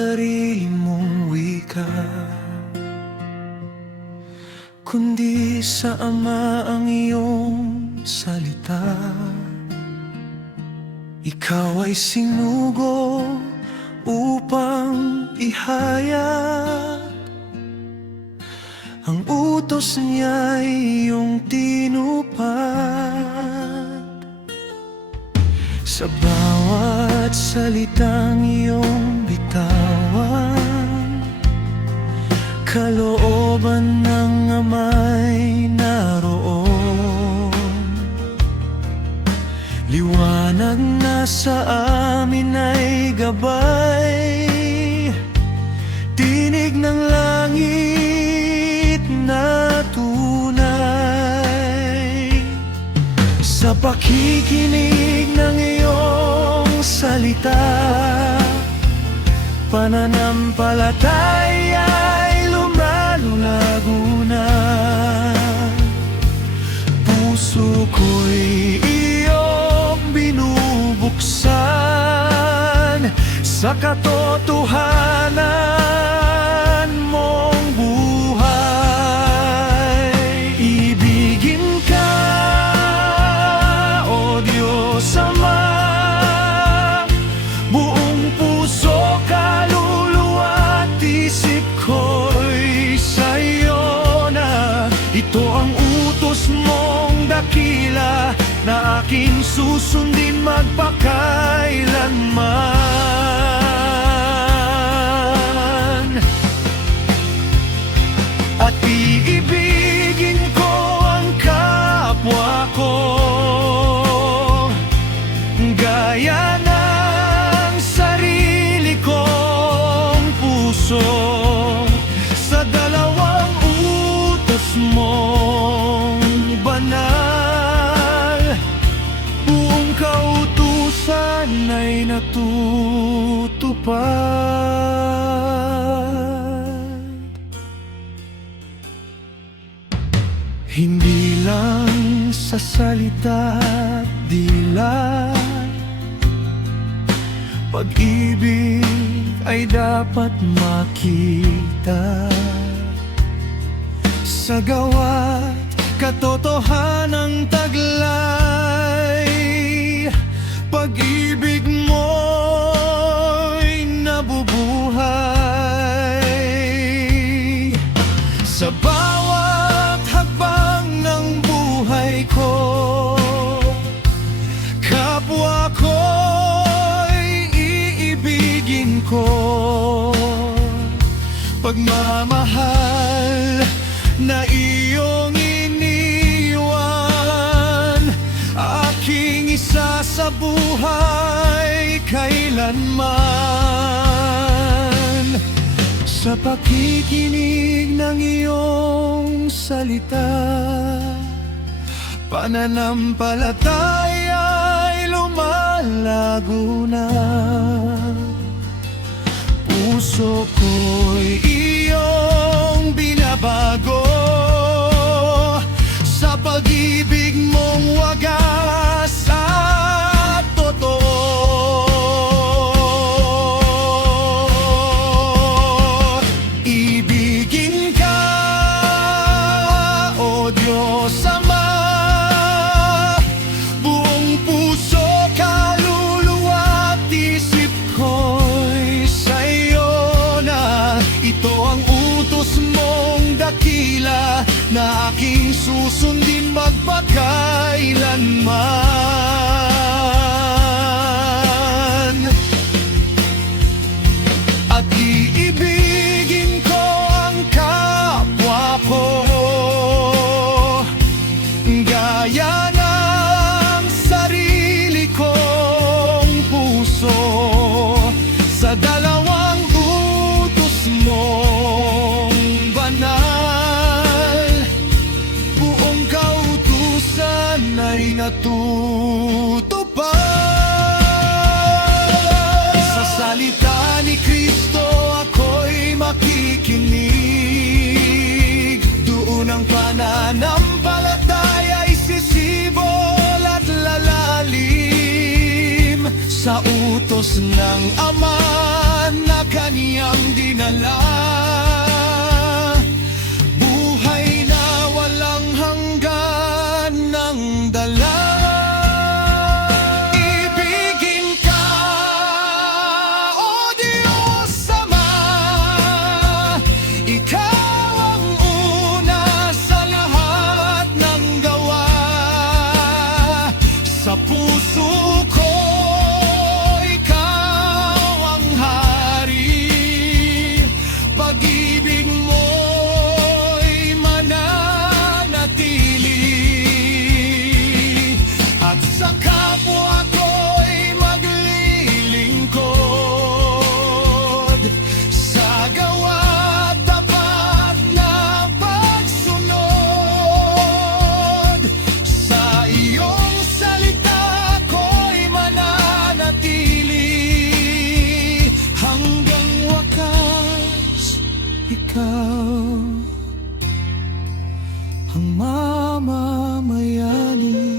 sarili mong wika, kundi sa Ama ang iyong salita. Ikaw ay sinugo upang ihayag ang utos niya'y iyong tinupad. Sa bawat salitang iyong bitawan, kalooban ng Ama'y naroon. Liwanag na sa amin ay gabay, tinig ng langit na tunay. Sa pakikinig ng iyong salita, pananampalataya'y lumalulago na. Puso ko'y iyong binubuksan sa katotohanan mong buhay. Ibigin ka, O Diyos Ama, buong puso, kaluluwa at isip ko'y sa'yo na. Ito ang utos mong dakila na aking susundin magpakailanman. At iibigin ko ang kapwa ko gaya ng sarili kong puso. Sa dalawang utos mong banal, buong kautusan ay natutupad. Hindi lang sa salita at dila, pag-ibig ay dapat makita sa gawa't katotohanang taglay. Pag-ibig mo'y nabubuhay sa bawat hakbang ng buhay ko. Kapwa ko'y iibigin ko, pagmamahal na iyong iniwan, aking isa sa buhay kailanman. Sa pakikinig ng iyong salita, pananampalataya'y lumalago na. Puso ko'y iyong binabago sa pag-ibig mong wagas at totoo. Ibigin ka, O Diyos Ama, buong puso, kaluluwa at isip ko'y sa'yo na. Ito ang utos mong dakila na aking susundin magpakailanman. At iibigin ko ang kapwa ko gaya ng sarili kong puso. Sa dalawang utos mong banal, buong kautusan ay natutupad. Sa salita ni Kristo ako'y makikinig, doon ang pananampalataya'y sisibol at lalalim sa utos ng Ama na Kanya kanyang dinala. Buhay na walang hanggan ng dala. Ibigin ka, O Diyos Ama, Ikaw ang una sa lahat ng gawa. Sa puso ko, Ikaw ang hari. Pag-ibig mo'y mananatili. At sa kapwa ko'y maglilingkod. Sa gawa tapat na pagsunod. Sa iyong salita ko'y mananatili. Hanggang wakas, ikaw ang mamamayani.